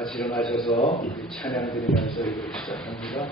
같이 일어나셔서 찬양 드리면서 이걸 시작합니다.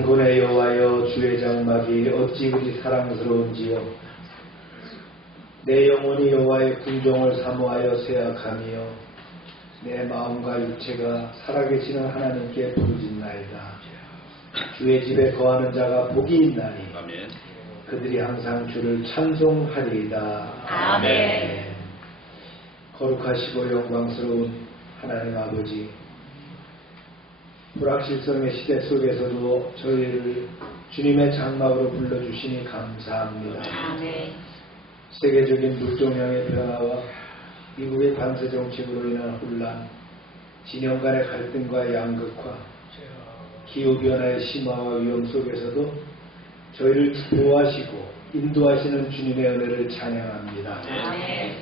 만군의 여호와여, 주의 장막이 어찌 그리 사랑스러운지요. 내 영혼이 여호와의 궁종을 사모하여 새약하며 내 마음과 육체가 살아계시는 하나님께 부르짖나이다. 주의 집에 거하는 자가 복이 있나니 아멘. 그들이 항상 주를 찬송하리이다. 아멘. 거룩하시고 영광스러운 하나님 아버지, 불확실성의 시대 속에서도 저희를 주님의 장막으로 불러주시니 감사합니다. 아멘. 세계적인 물동량의 변화와 미국의 관세 정책으로 인한 혼란, 진영 간의 갈등과 양극화, 기후변화의 심화와 위험 속에서도 저희를 보호하시고 인도하시는 주님의 은혜를 찬양합니다. 아멘.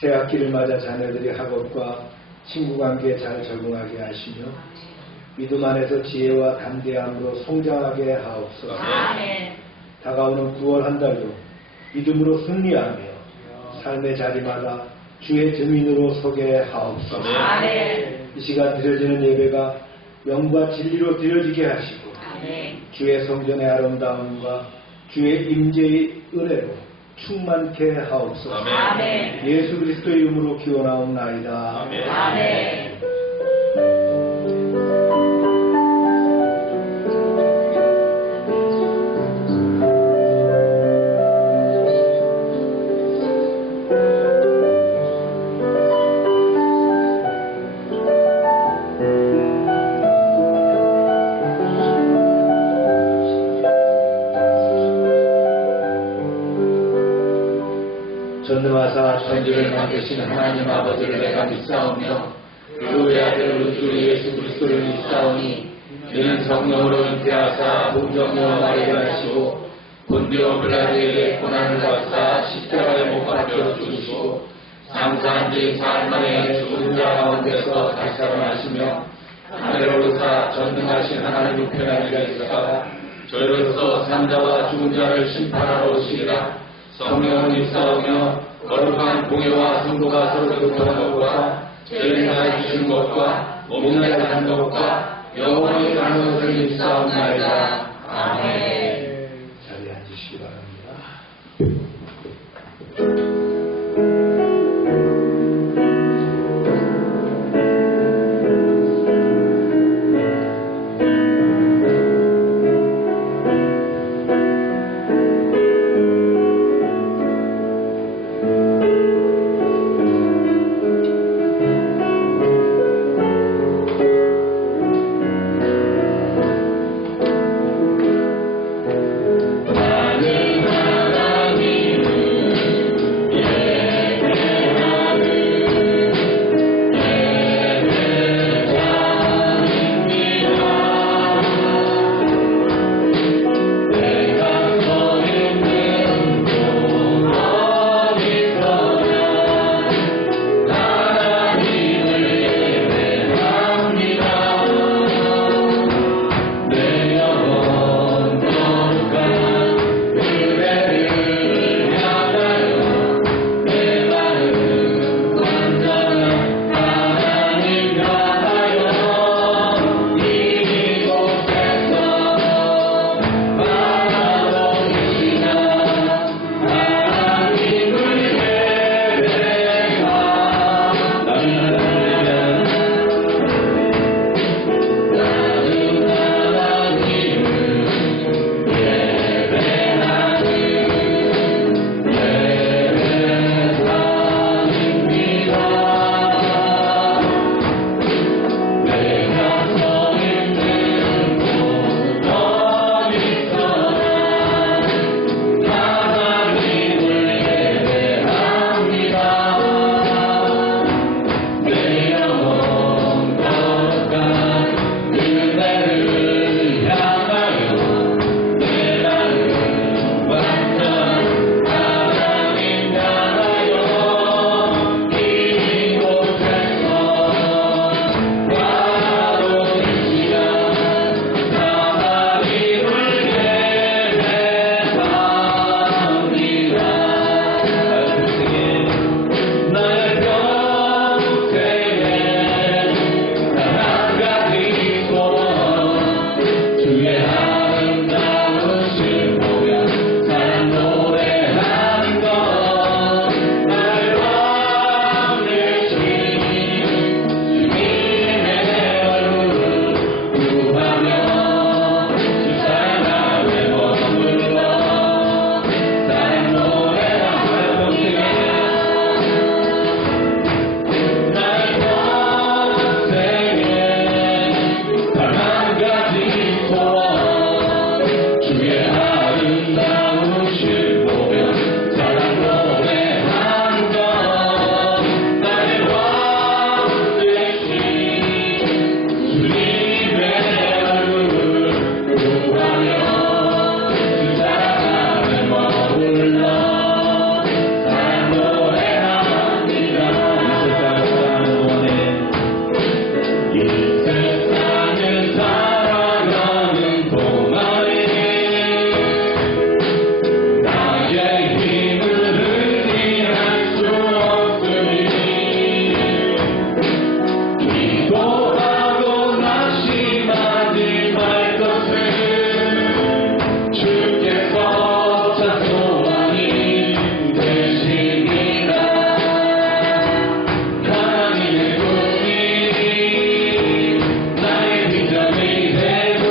새 학기를 맞아 자녀들이 학업과 친구관계에 잘 적응하게 하시며 믿음 안에서 지혜와 담대함으로 성장하게 하옵소서. 아멘. 다가오는 9월 한 달도 믿음으로 승리하며 삶의 자리마다 주의 증인으로 서게 하옵소서. 아멘. 이 시간 드려지는 예배가 영과 진리로 드려지게 하시고 아멘. 주의 성전의 아름다움과 주의 임재의 은혜로 충만케 하옵소서. 아멘. 예수 그리스도의 이름으로 기원하옵나이다. 아멘. 아멘. 전능하사 천지를 만드신 하나님 아버지를 내가 믿사오며 그 외아들 우주 예수 그리스도를 믿사오니 이는 성령으로 잉태하사 본정녀 마리아를 하시고 본디오 빌라도에게 고난을 받사 십자가에 못 박혀 죽으시고 장사한 지 사흘 만에 죽은 자 가운데서 다시 살아나시며 하늘로 오르사 전능하신 하나님 우편에 앉아 있으사 저희로서 산자와 죽은 자를 심판하러 오시리라. 성령을 믿사오며 거룩한 공예와 성도가 서로 교통하는 것과 죄를 사해 주시는 것과 몸을 사는 것과 영원히 가는 것을 믿사옵나이다. 아멘. 자리에 앉으시기 바랍니다. 주의 하늘 소원 주의 아름다우신 보며 사랑 노래하는 것 나의 왕 되신 주님의 얼굴 구하며 그 사랑 안에 머물러 사랑 노래합니다. 이 세상을 살아가는 동안에 나의 힘을 의지할 수 없으니 기도하고 낙심하지 말 것을 주께서 참 소망이 되시니라. 하나님의 꿈이 나의 비전이 되고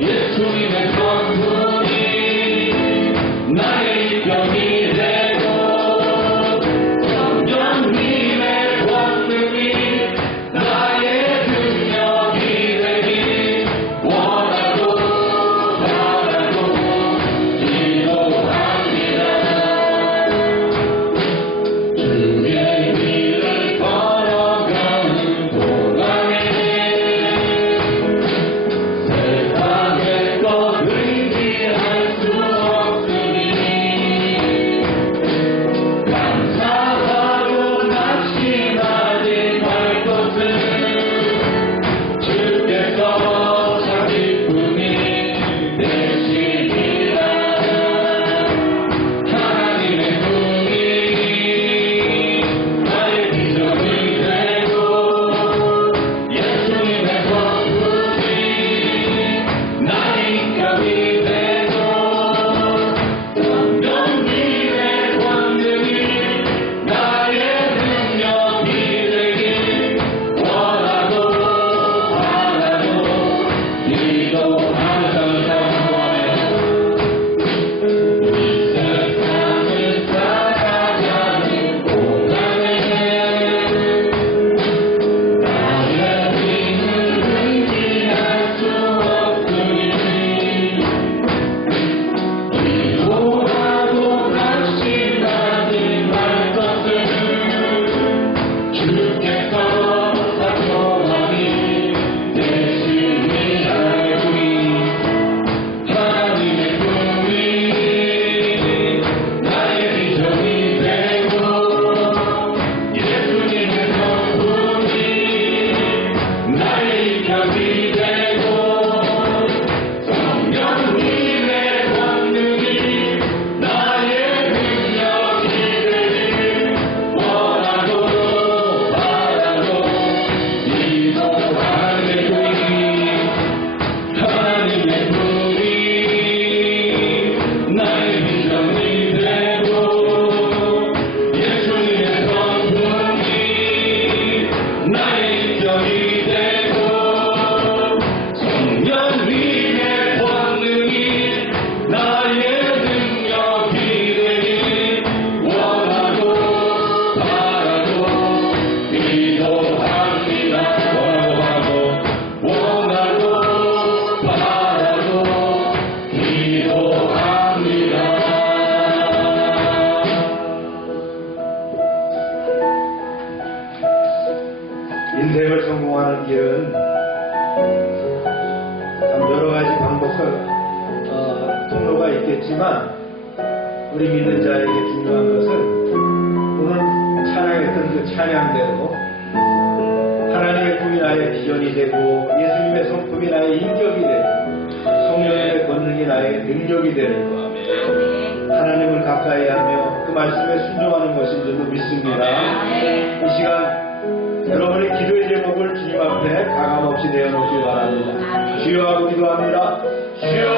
예수님의 성품이 나의 입경이 되고 성령님의 권능이 나의 능력이 되길 원하고 바라고 기도합니다. 주의 길을 걸어가는 동안에 세상의 것 의지할 수 없으니 감사하고 낙심하지 말 것을 주께서 참 기쁨이 되시리라. 하나님의 꿈이 나의 비전이 되고 예수님의 성품이 나의 인격이 되고 성령님의 권능이 나의 능력이 되길 원하고 바라고 기도하는 이 세상을 살아가는 동안에 나의 힘을 의지할 수 없으니 기도하고 낙심하지 말 것을 주께서 참 소망이 되시니라. 하나님의 꿈이 나의 비전이 되고 예수님의 성품이 나의 인격이 되고 성령님의 권능이 나의 능력이 되길 원하고 바라고 기도하노니 하나님의 꿈이 나의 비전이 되고 예수님의 성품이 나의 인격이 되고 성령님의 권능이 나의 능력이 되길 원하고 바라고 기도합니다. 원하고 바라고 기도합니다. 인생을 성공하는 길은 참 여러 가지 방법과 통로가 있겠지만 우리 믿는 자에게 중요한 것은 오늘 찬양했던 그 찬양대로 하나님의 꿈이 나의 비전이 되고 예수님의 성품이 나의 인격이 되고 성령의 권능이 나의 능력이 되는 것, 하나님을 가까이 하며 그 말씀에 순종하는 것인 줄로 믿습니다. 이 시간 여러분의 기도의 제목을 주님 앞에 가감없이 내어놓기 바랍니다. 주여 하고 기도합니다. 주여!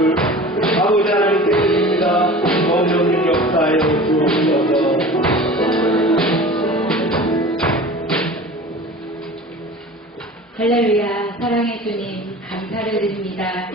기도를 아버지 하나님 드립니다. 성령님 역사하여 주옵소서. 할렐루야. 사랑의 주님 감사를 드립니다.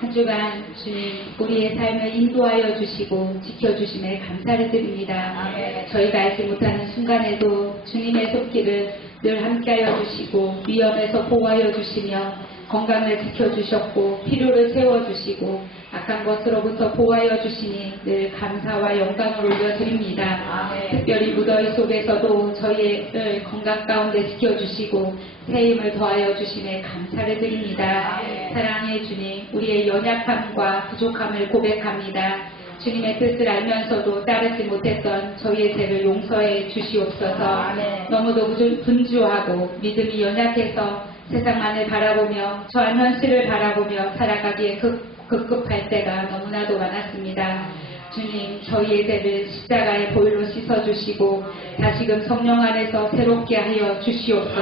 한 주간 주님 우리의 삶을 인도하여 주시고 지켜주심에 감사를 드립니다. 저희가 알지 못하는 순간에도 주님의 손길을 늘 함께하여 주시고 위험에서 보호하여 주시며 건강을 지켜주셨고 필요를 채워주시고 악한 것으로부터 보호하여 주시니 늘 감사와 영광을 올려드립니다. 특별히 무더위 속에서도 저희의 건강 가운데 지켜주시고 새 힘을 더하여 주시네 감사를 드립니다. 사랑의 주님, 우리의 연약함과 부족함을 고백합니다. 주님의 뜻을 알면서도 따르지 못했던 저희의 죄를 용서해 주시옵소서. 너무도 분주하고 믿음이 연약해서 세상만을 바라보며 저한 현실을 바라보며 살아가기에 급급할 때가 너무나도 많았습니다. 주님, 저희의 죄를 십자가의 보혈로 씻어주시고 다시금 성령 안에서 새롭게 하여 주시옵소서.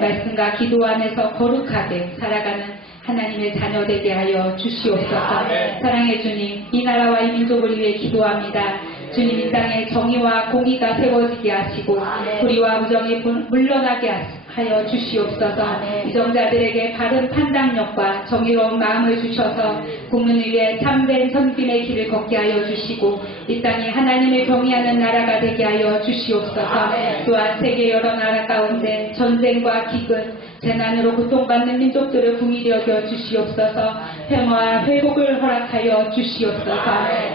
말씀과 기도 안에서 거룩하게 살아가는 하나님의 자녀 되게 하여 주시옵소서. 사랑의 주님, 이 나라와 이 민족을 위해 기도합니다. 주님, 이 땅에 정의와 공의가 세워지게 하시고 불의와 부정이 물러나게 하여 주시옵소서. 위정자들에게 바른 판단력과 정의로운 마음을 주셔서 국민을 위해 참된 선김의 길을 걷게 하여 주시고 이 땅이 하나님을 경외하는 나라가 되게 하여 주시옵소서. 또한 세계 여러 나라 가운데 전쟁과 기근, 재난으로 고통받는 민족들을 궁히 여겨 주시옵소서. 평화와 회복을 허락하여 주시옵소서.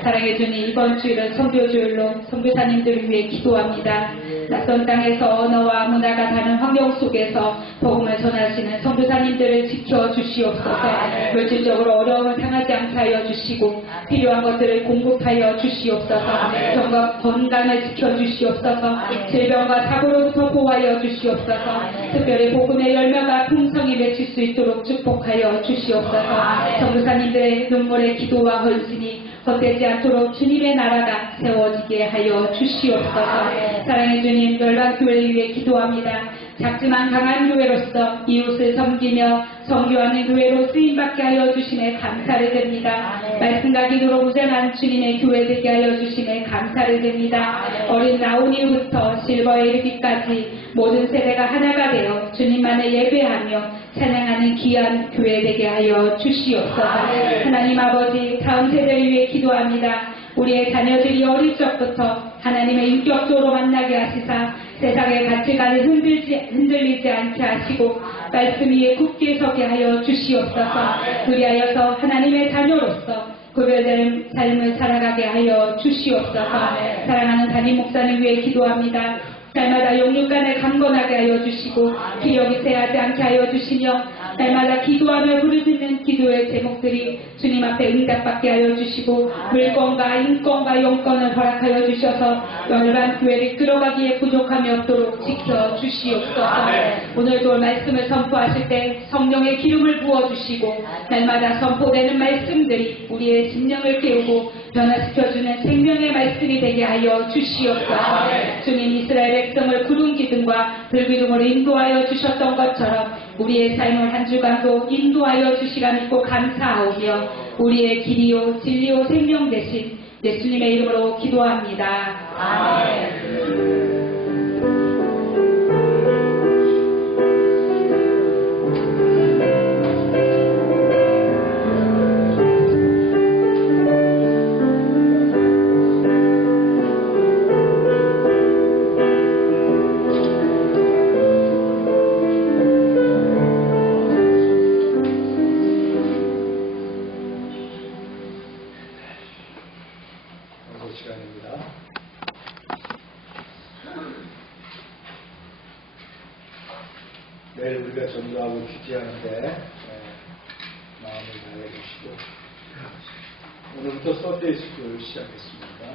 사랑해 주님, 이번 주일은 선교주일로 선교사님들을 위해 기도합니다. 낯선 땅에서 언어와 문화가 다른 환경 속에서 복음을 전하시는 선교사님들을 지켜 주시옵소서. 물질적으로 어려움을 당하지 않게 하여 주시고 필요한 것들을 공급하여 주시옵소서. 건강을 지켜 주시옵소서. 질병과 사고로부터 보호하여 주시옵소서. 특별히 복음의 열매가 풍성히 맺힐 수 있도록 축복하여 주시옵소서. 선교사님들의 눈물의 기도와 헌신이 헛되지 않도록 주님의 나라가 세워지게 하여 주시옵소서. 사랑해 주님, 열방교회를 위해 기도합니다. 작지만 강한 교회로서 이웃을 섬기며 선교하는 교회로 쓰임받게 하여 주심에 감사를 드립니다. 말씀과 기도로 무장한 주님의 교회 되게 하여 주심에 감사를 드립니다. 어린 나온 이후부터 실버에 이르기까지 모든 세대가 하나가 되어 주님만을 예배하며 찬양하는 귀한 교회 되게 하여 주시옵소서. 하나님 아버지, 다음 세대를 위해 기도합니다. 우리의 자녀들이 어릴 적부터 하나님의 인격적으로 만나게 하시사 세상의 가치관을 흔들리지 않게 하시고 말씀 위에 굳게 서게 하여 주시옵소서. 그리하여서 하나님의 자녀로서 구별된 삶을 살아가게 하여 주시옵소서. 사랑하는 담임 목사님 위해 기도합니다. 날마다 영육간에 강건하게 하여 주시고 기력이 세하지 않게 하여 주시며 날마다 기도하며 부르짖는 기도의 제목들이 주님 앞에 응답받게 하여 주시고 물건과 인권과 영권을 허락하여 주셔서 열반 교회를 끌어가기에 부족함이 없도록 지켜 주시옵소서. 오늘도 말씀을 선포하실 때 성령의 기름을 부어주시고 날마다 선포되는 말씀들이 우리의 심령을 깨우고 변화시켜주는 생명의 말씀이 되게 하여 주시옵소서. 주님, 이스라엘 백성을 구름 기둥과 불기둥으로 인도하여 주셨던 것처럼 우리의 삶을 한 주간도 인도하여 주시라 믿고 감사하오며 우리의 길이요 진리요 생명 되신 예수님의 이름으로 기도합니다. 아멘. 내일 우리가 전도하고 귀지하는데 마음을 다해 주시고 오늘부터 썬데이 스쿨 시작했습니다.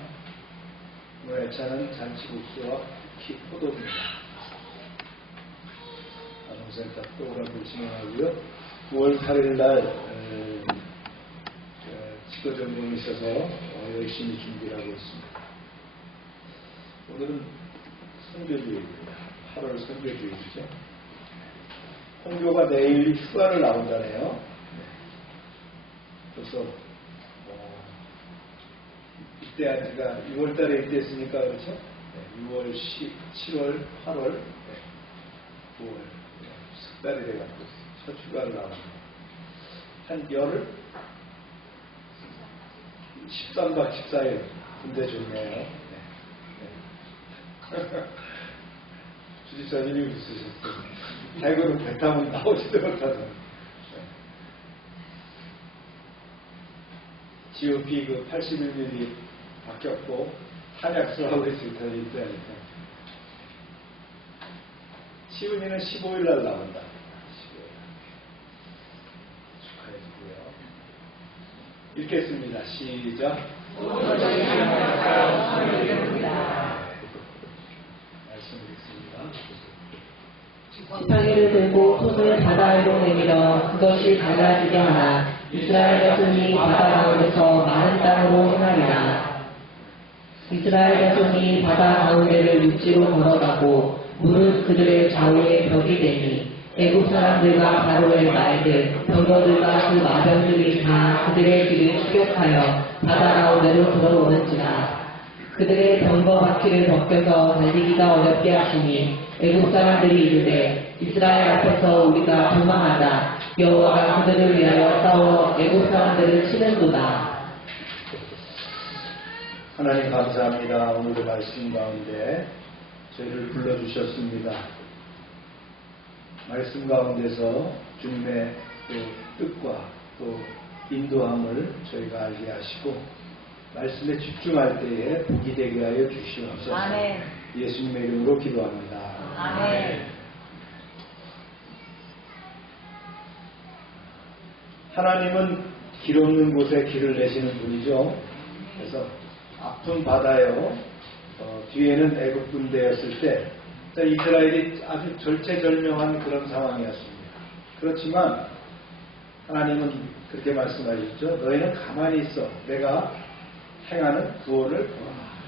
오늘 애차는 잔치국수와 포도입니다. 아동센터 프로그램을 진행하고요. 9월 8일 날 지도 점검이 있어서 열심히 준비를 하고 있습니다. 오늘은 선교주일입니다. 8월 선교주일이죠. 홍교가 내일 휴가를 나온다네요. 그래서 입대한 지가 6월 달에 입대했으니까 그렇죠? 네, 6월, 7월, 8월, 네, 9월, 네, 석 달이 돼가지고 첫 휴가를 나왔네요. 한 열흘? 13박 14일 군대 좋네요. 네. 네. 주집사님이 웃으셨어요. 자기는 배 타면 나오지도 못하죠. GOP 그 81mm 바뀌었고 탄약수하고 있을 때니까 시은이는 15일 날 나온다. 15일. 축하해주고요. 읽겠습니다. 시작. 말씀 읽습니다. 지팡이를 들고 손을 바다로 내밀어 그것이 갈라지게 하나 이스라엘 자손이 바다 가운데서 마른 땅으로 행하리라. 이스라엘 자손이 바다 가운데를 육지로 걸어가고 물은 그들의 좌우에 벽이 되니 애굽 사람들과 바로의 말들 병거들과 그 마병들이 다 그들의 길을 추격하여 바다 가운데로 들어오는지라. 그들의 병거 바퀴를 벗겨서 달리기가 어렵게 하시니 애굽 사람들이 이르되 이스라엘 앞에서 우리가 도망하자. 여호와가 그들을 위하여 싸워 애굽 사람들을 치는도다. 하나님 감사합니다. 오늘의 말씀 가운데 저희를 불러주셨습니다. 말씀 가운데서 주님의 또 뜻과 또 인도함을 저희가 알게 하시고 말씀에 집중할 때에 복이 되게 하여 주시옵소서. 아멘. 예수님의 이름으로 기도합니다. 아멘. 하나님은 길 없는 곳에 길을 내시는 분이죠. 그래서 아픈 바다요. 뒤에는 애굽 군대였을 때 이스라엘이 아주 절체절명한 그런 상황이었습니다. 그렇지만 하나님은 그렇게 말씀하셨죠. 너희는 가만히 있어. 내가 행하는 구원을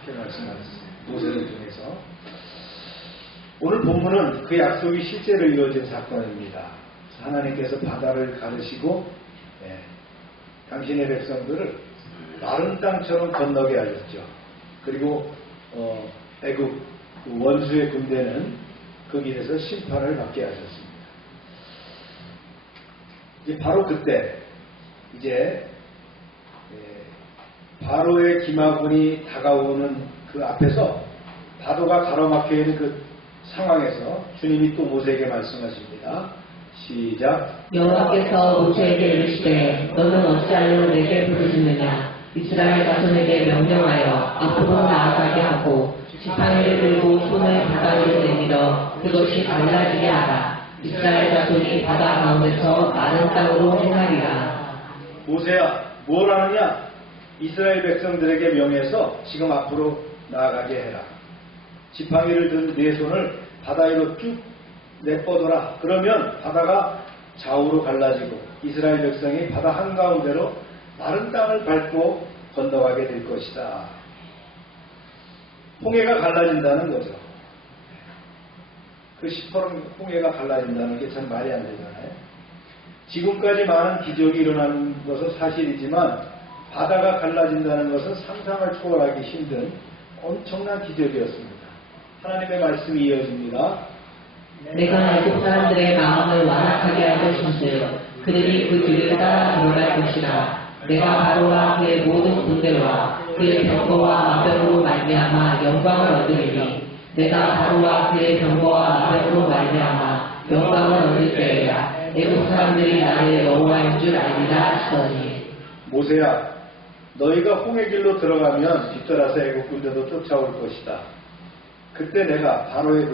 그렇게 말씀하셨어요. 모세를 통해서. 오늘 본문은 그 약속이 실제로 이루어진 사건입니다. 하나님께서 바다를 가르시고 당신의 백성들을 마른 땅처럼 건너게 하셨죠. 그리고 애굽 원수의 군대는 그 길에서 심판을 받게 하셨습니다. 이제 바로 그때 이제 바로의 기마군이 다가오는 그 앞에서 바다가 가로막혀 있는 그 상황에서 주님이 또 모세에게 말씀하십니다. 시작. 여호와께서 모세에게 이르시되 너는 어찌하여 내게 부르짖느냐. 이스라엘 자손에게 명령하여 앞으로 나아가게 하고 지팡이를 들고 손을 바다로 내밀어 그것이 갈라지게 하라. 이스라엘 자손이 바다 가운데서 마른 땅으로 행하리라. 모세야 뭘 하느냐. 이스라엘 백성들에게 명해서 지금 앞으로 나아가게 해라. 지팡이를 든 네 손을 바다 위로 쭉 내뻗어라. 그러면 바다가 좌우로 갈라지고 이스라엘 백성이 바다 한가운데로 마른 땅을 밟고 건너가게 될 것이다. 홍해가 갈라진다는 거죠. 그 시퍼런 홍해가 갈라진다는 게 참 말이 안 되잖아요. 지금까지 많은 기적이 일어나는 것은 사실이지만 바다가 갈라진다는 것은 상상을 초월하기 힘든 엄청난 기적이었습니다. 하나님의 말씀이 이어집니다. 내가 애굽 사람들의 마음을 완악하게 할 것인즉 그들이 그 길을 따라 들어갈 것이라. 내가 바로와 그의 모든 군대와 그의 병거와 마병으로 말미암아 영광을 얻으리니 내가 바로와 그의 병거와 마병으로 말미암아 영광을 얻을 때에야 애굽 사람들이 나의 여호와인 줄 알리라 하시더니. 모세야 너희가 홍해길로 들어가면 뒤따라서 애굽 군대도 쫓아올 것이다. 그때 내가 바로의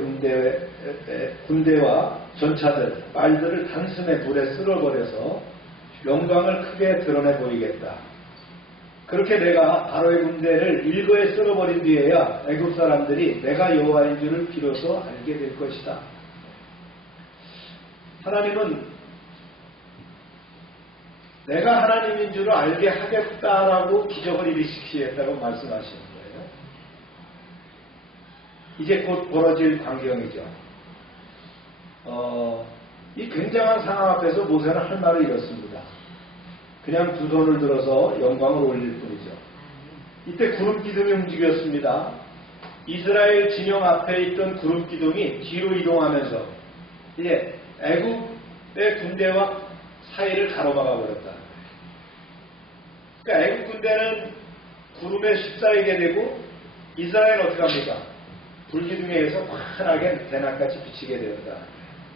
군대와 전차들, 말들을 단숨에 물에 쓸어버려서 영광을 크게 드러내 보이겠다. 그렇게 내가 바로의 군대를 일거에 쓸어버린 뒤에야 애굽 사람들이 내가 여호와인 줄을 비로소 알게 될 것이다. 하나님은 내가 하나님인 줄을 알게 하겠다라고 기적을 일으키겠다고 말씀하시는 거예요. 이제 곧 벌어질 광경이죠. 이 굉장한 상황 앞에서 모세는 할 말을 잃었습니다. 그냥 두 손을 들어서 영광을 올릴 뿐이죠. 이때 구름 기둥이 움직였습니다. 이스라엘 진영 앞에 있던 구름 기둥이 뒤로 이동하면서 이제 애굽의 군대와 사이를 가로막아 버렸다는 거예요. 그러니까 애굽 군대는 구름에 휩싸이게 되고 이스라엘은 어떻게 합니까? 불기둥에 의해서 환하게 대낮같이 비치게 되었다.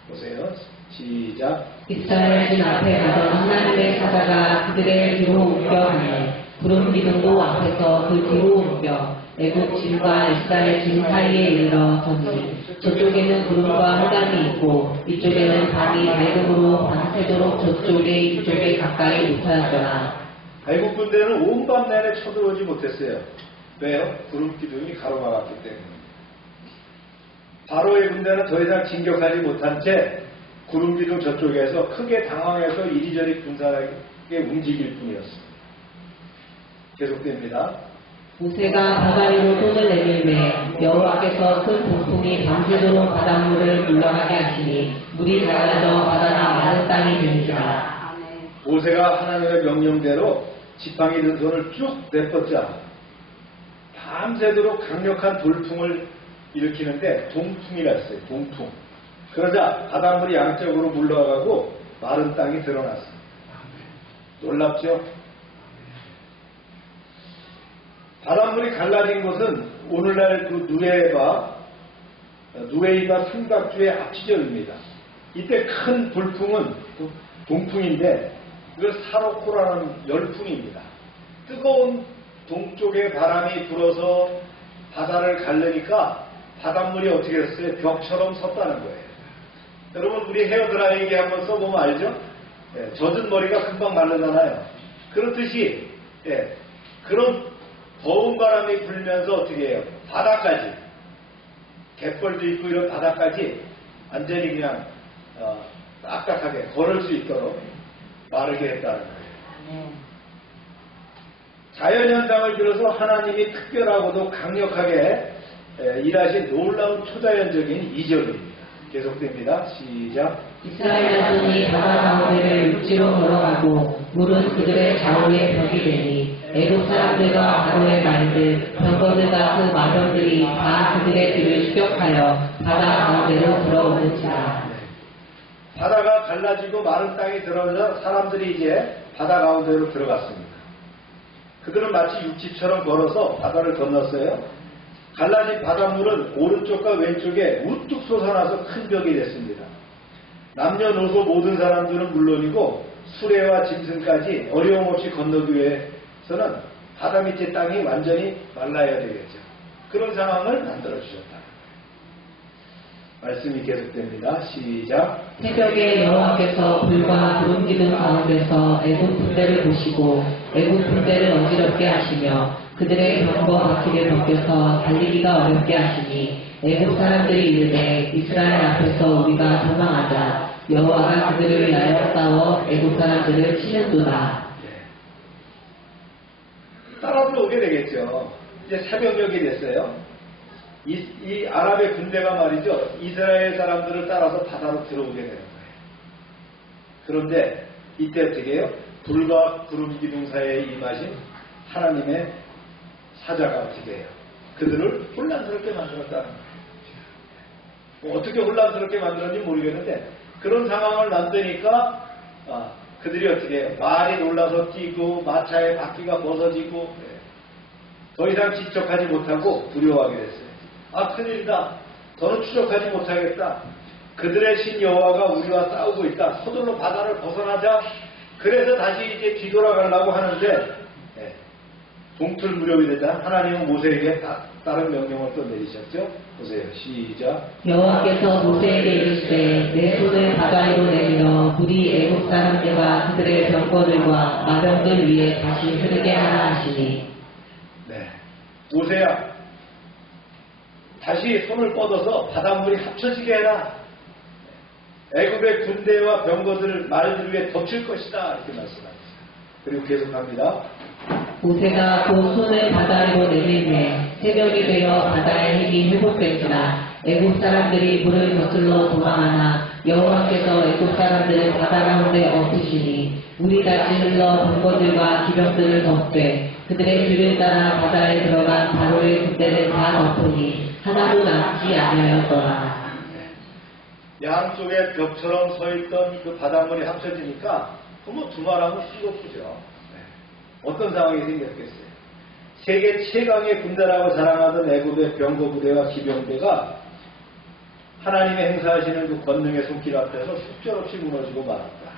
보세요. 시작. 이스라엘 진 앞에 가던 하나님의 사자가 그들의 뒤로 옮겨가니 구름 기둥도 앞에서 그 뒤로 옮겨 애굽 진과 이스라엘 진 사이에 이르러 서니 저쪽에는 구름과 흑암이 있고 이쪽에는 밤이 밝음으로 밤새도록 저쪽에 이쪽에 가까이 붙어였더라. 애굽 군대는 온 밤 내내 쳐들어오지 못했어요. 왜요? 구름 기둥이 가로막았기 때문에. 바로의 군대는 더 이상 진격하지 못한 채 구름 기둥 저쪽에서 크게 당황해서 이리저리 분산하게 움직일 뿐이었습니다. 계속됩니다. 모세가 바다 위로 손을 내밀매 여호와께서 큰 동풍이 밤새도록 바닷물을 물러가게 하시니 물이 잦아져 바다가 마른 땅이 되니라. 모세가 하나님의 명령대로 지팡이 든 손을 쭉 내뻗자 밤새도록 강력한 돌풍을 일으키는데 동풍이라 했어요. 동풍. 그러자 바닷물이 양쪽으로 물러가고 마른 땅이 드러났습니다. 놀랍죠? 바닷물이 갈라진 곳은 오늘날 그 누에이바 삼각주의 앞지점입니다. 이때 큰 돌풍은 동풍인데 이걸 사로코라는 열풍입니다. 뜨거운 동쪽의 바람이 불어서 바다를 가르니까 바닷물이 어떻게 됐어요? 벽처럼 섰다는 거예요. 여러분 우리 헤어드라이기 한번 써보면 알죠? 젖은 머리가 금방 마르잖아요. 그렇듯이 그런 더운 바람이 불면서 어떻게 해요? 바다까지 갯벌도 있고 이런 바다까지 완전히 그냥 딱딱하게 걸을 수 있도록 마르게 했다는 거예요. 자연현상을 빌어서 하나님이 특별하고도 강력하게 일하신 놀라운 초자연적인 이적입니다. 계속됩니다. 시작. 이스라엘 자손이 바다 가운데를 육지로 걸어가고 물은 그들의 좌우에 벽이 되니 애굽 사람들과 바로의 말들 병거들과 그 마병들이 다 그들의 뒤를 추격하여 바다 가운데로 들어오는지라. 바다가 갈라지고 마른 땅이 들어서 사람들이 이제 바다 가운데로 들어갔습니다. 그들은 마치 육지처럼 걸어서 바다를 건넜어요. 갈라진 바닷물은 오른쪽과 왼쪽에 우뚝 솟아나서 큰 벽이 됐습니다. 남녀노소 모든 사람들은 물론이고 수레와 짐승까지 어려움 없이 건너기 위해서는 바다 밑의 땅이 완전히 말라야 되겠죠. 그런 상황을 만들어 주셨다. 말씀이 계속됩니다. 시작. 새벽에 여호와께서 불과 구름 기둥 가운데서 애굽 군대를 보시고 애굽 군대를 어지럽게 하시며 그들의 병거 바퀴를 벗겨서 달리기가 어렵게 하시니 애굽 사람들이 이르되 이스라엘 앞에서 우리가 도망하자. 여호와가 그들을 위하여 싸워 애굽 사람들을 치는도다. 따라서 오게 되겠죠. 이제 새벽녘이 됐어요. 이 아랍의 군대가 말이죠. 이스라엘 사람들을 따라서 바다로 들어오게 되는 거예요. 그런데 이때 어떻게 해요? 불과 구름 기둥 사이에 임하신 하나님의 사자가 어떻게 해요? 그들을 혼란스럽게 만들었다는 거예요. 뭐 어떻게 혼란스럽게 만들었는지 모르겠는데 그런 상황을 만드니까 그들이 어떻게 해요? 말이 놀라서 뛰고 마차의 바퀴가 벗어지고 더 이상 지척하지 못하고 두려워하게 됐어요. 큰일이다. 더는 추적하지 못하겠다. 그들의 신 여호와가 우리와 싸우고 있다. 서둘러 바다를 벗어나자. 그래서 다시 이제 뒤돌아가려고 하는데 동틀 무렵이 되자 하나님은 모세에게 다른 명령을 또 내리셨죠. 보세요. 시작. 여호와께서 모세에게 이르시되 내 손을 바다 위로 내밀어 물이 애굽 사람들과 그들의 병거들과 마병들 위에 다시 흐르게 하라 하시니. 모세야 다시 손을 뻗어서 바닷물이 합쳐지게 해라. 애굽의 군대와 병거들을 말들 위에 덮칠 것이다. 이렇게 말씀하셨어요. 그리고 계속합니다. 모세가 그 손을 바다 위로 내밀매 새벽이 되어 바다의 힘이 회복된지라 애굽 사람들이 물을 거슬러 도망하나 여호와께서 애굽 사람들을 바다 가운데 엎으시니 물이 다시 흘러 병거들과 기병들을 덮되 그들의 뒤를 따라 바다에 들어간 바로의 군대를 다 덮으니 하나도 남지 아니하였더라. 양쪽에 벽처럼 서 있던 그 바닷물이 합쳐지니까 뭐 두말하면 수고프죠. 어떤 상황이 생겼겠어요? 세계 최강의 군대라고 자랑하던 애굽의 병거 부대와 기병대가 하나님의 행사하시는 그 권능의 손길 앞에서 속절없이 무너지고 말았다.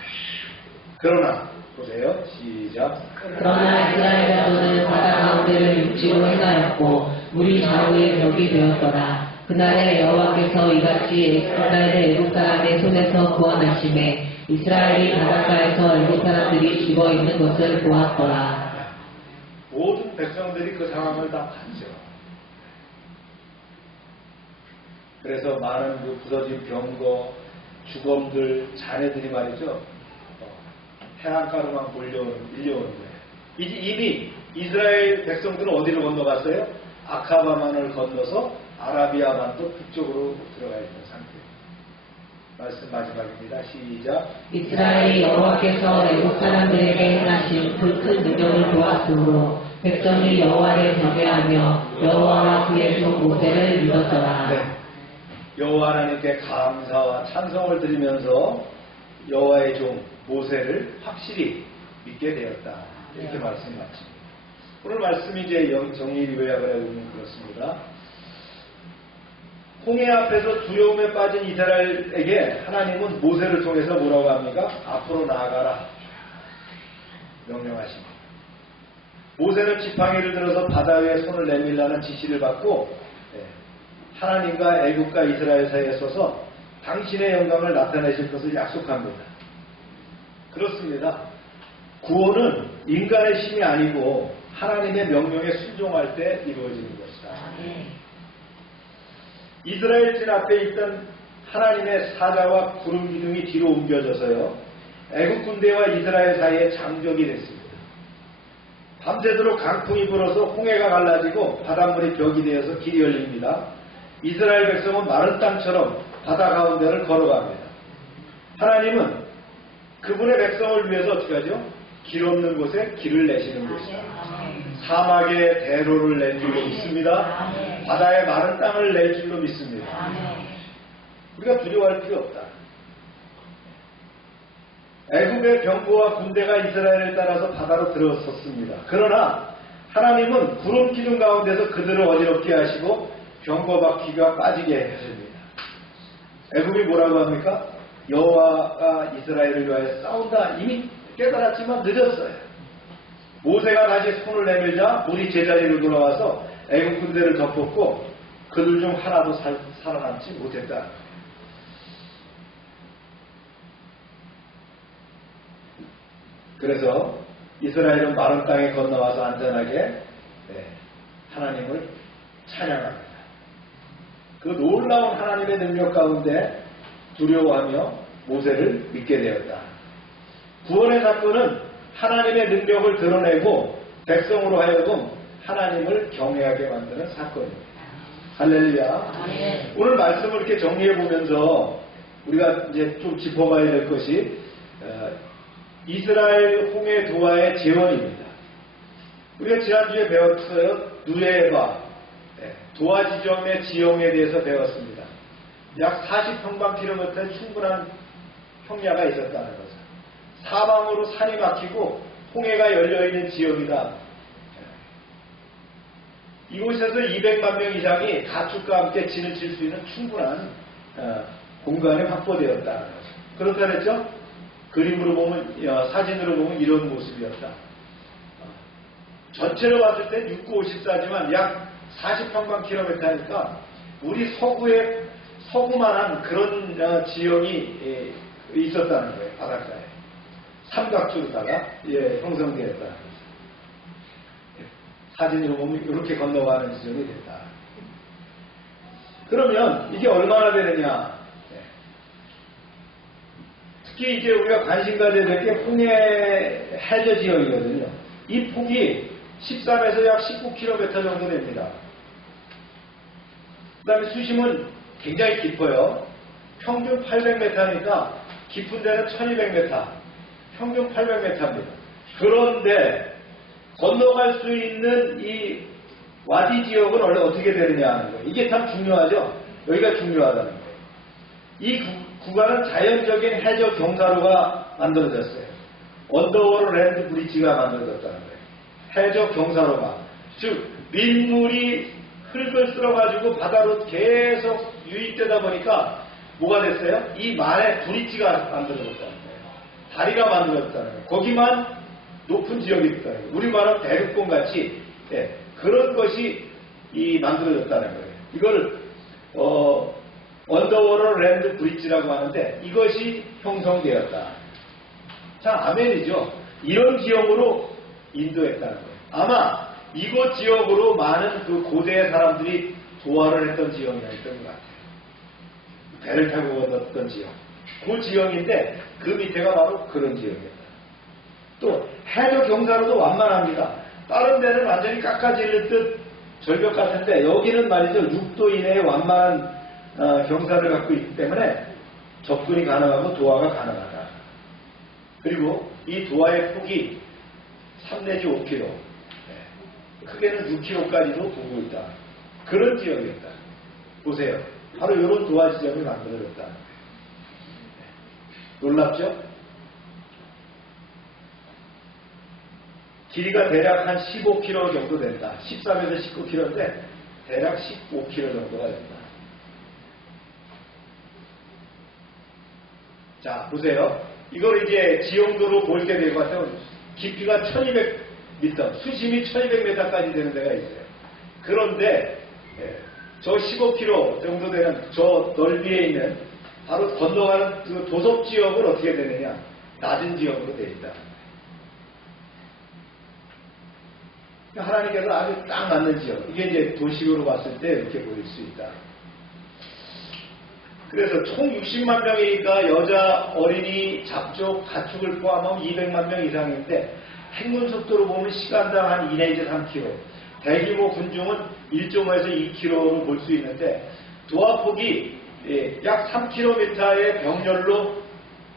그러나 보세요. 시작. 그러나 이스라엘 자손은 바다 가운데를 육지로 행하였고 물이 좌우의 벽이 되었더라. 그날에 여호와께서 이같이 이스라엘을 애굽 사람의 손에서 구원하심에 이스라엘이 바닷가에서 애굽 사람들이 죽어 있는 것을 보았더라. 모든 백성들이 그 상황을 다 봤죠. 그래서 많은 그 부서진 병거, 주검들, 자네들이 말이죠. 해안가로만 밀려오는 거예요. 이미 이스라엘 백성들은 어디로 건너갔어요? 아카바만을 건너서 아라비아 반도 북쪽으로 들어가 있는 상태예요. 말씀 마지막입니다. 시작. 이스라엘이 여호와께서 애굽 사람들에게 행하신 그 큰 능력을 보았으므로 백성이 여호와를 경외하며 여호와와 그의 종 모세를 믿었더라. 네. 여호와 하나님께 감사와 찬송을 드리면서 여호와의 종 모세를 확실히 믿게 되었다. 이렇게 말씀 마칩니다. 오늘 말씀이 이제 정리 요약을 해보면 그렇습니다. 홍해 앞에서 두려움에 빠진 이스라엘에게 하나님은 모세를 통해서 뭐라고 합니까? 앞으로 나아가라 명령하십니다. 모세는 지팡이를 들어서 바다 위에 손을 내밀라는 지시를 받고 하나님과 애굽과 이스라엘 사이에 서서 당신의 영광을 나타내실 것을 약속합니다. 그렇습니다. 구원은 인간의 힘이 아니고 하나님의 명령에 순종할 때 이루어지는 것이다. 이스라엘 진 앞에 있던 하나님의 사자와 구름 기둥이 뒤로 옮겨져서요. 애굽 군대와 이스라엘 사이에 장벽이 됐습니다. 밤새도록 강풍이 불어서 홍해가 갈라지고 바닷물이 벽이 되어서 길이 열립니다. 이스라엘 백성은 마른 땅처럼 바다 가운데를 걸어갑니다. 하나님은 그분의 백성을 위해서 어떻게 하죠? 길 없는 곳에 길을 내시는 것이다. 사막에 대로를 낸 줄로 믿습니다. 바다에 마른 땅을 낼 줄로 믿습니다. 우리가 두려워할 필요 없다. 애굽의 병거와 군대가 이스라엘을 따라서 바다로 들어섰습니다. 그러나 하나님은 구름 기둥 가운데서 그들을 어지럽게 하시고 병거 바퀴가 빠지게 하십니다. 애굽이 뭐라고 합니까? 여호와가 이스라엘을 위하여 싸운다. 이미 깨달았지만 늦었어요. 모세가 다시 손을 내밀자 물이 제자리로 돌아와서 애굽 군대를 덮었고 그들 중 하나도 살아남지 못했다. 그래서 이스라엘은 마른 땅에 건너와서 안전하게 하나님을 찬양합니다. 그 놀라운 하나님의 능력 가운데 두려워하며 모세를 믿게 되었다. 구원의 사건은 하나님의 능력을 드러내고 백성으로 하여금 하나님을 경외하게 만드는 사건입니다. 할렐루야. 오늘 말씀을 이렇게 정리해 보면서 우리가 이제 좀 짚어봐야 될 것이 이스라엘 홍해 도하의 재원입니다. 우리가 지난주에 배웠어요. 누에바 도하 지점의 지형에 대해서 배웠습니다. 약 40평방킬로미터의 충분한 평야가 있었다는 거죠. 사방으로 산이 막히고 홍해가 열려있는 지역이다. 이곳에서 200만 명 이상이 가축과 함께 진을 칠 수 있는 충분한 공간이 확보되었다는 거죠. 그렇다 그랬죠? 그림으로 보면, 사진으로 보면 이런 모습이었다. 전체로 봤을 땐 6, 9, 54지만 약 40평방킬로미터니까 우리 서구만한 그런 지형이 있었다는 거예요. 바닷가에. 삼각주로다가 형성되었다는 거죠. 사진으로 보면 이렇게 건너가는 지점이 됐다. 그러면 이게 얼마나 되느냐? 특히 이제 우리가 관심 가져야 될 게 홍해 해저 지역이거든요. 이 폭이 13에서 약 19km 정도 됩니다. 그 다음에 수심은 굉장히 깊어요. 평균 800m니까 깊은 데는 1200m, 평균 800m입니다. 그런데 건너갈 수 있는 이 와디 지역은 원래 어떻게 되느냐 하는 거예요. 이게 참 중요하죠. 여기가 중요하다는 거예요. 이 구간은 자연적인 해저 경사로가 만들어졌어요. 언더워터 랜드 브리지가 만들어졌다는 거예요. 해저 경사로가. 즉 민물이 흙을 쓸어가지고 바다로 계속 유입되다 보니까 뭐가 됐어요? 이 만에 브리지가 만들어졌다는 거예요. 다리가 만들어졌다는 거예요. 거기만 높은 지역이 있다는 거예요. 우리 말은 대륙봉 같이 그런 것이 만들어졌다는 거예요. 이걸 언더워터 랜드 브리지라고 하는데 이것이 형성되었다. 자, 아멘이죠. 이런 지역으로 인도했다는 거예요. 아마 이곳 지역으로 많은 그 고대의 사람들이 도화를 했던 지역이었던 것 같아요. 배를 타고 건넜던 지역. 그 지역인데 그 밑에가 바로 그런 지역이었다. 또 해저 경사로도 완만합니다. 다른 데는 완전히 깎아질릴 듯 절벽 같은데 여기는 말이죠. 6도 이내의 완만한 경사를 갖고 있기 때문에 접근이 가능하고 도화가 가능하다. 그리고 이 도화의 폭이 3 내지 5km, 크게는 6km까지도 보고 있다. 그런 지역이었다. 보세요. 바로 이런 도화 지점이 만들어졌다. 놀랍죠? 길이가 대략 한 15km 정도 된다. 13에서 19km인데 대략 15km 정도가 된다. 자, 보세요. 이걸 이제 지형도로 볼 때 되고 같으면 깊이가 1200m, 수심이 1200m까지 되는 데가 있어요. 그런데 저 15km 정도 되는 저 넓이에 있는 바로 건너가는 그 도섭 지역은 어떻게 되느냐? 낮은 지역으로 되어 있다. 하나님께서 아주 딱 맞는 지역. 이게 이제 도식으로 봤을 때 이렇게 보일 수 있다. 그래서 총 60만 명이니까 여자, 어린이, 잡족, 가축을 포함하면 200만 명 이상인데 행군 속도로 보면 시간당 한 2 내지 3km. 대규모 군중은 1.5에서 2km로 볼 수 있는데 도하폭이 약 3km의 병렬로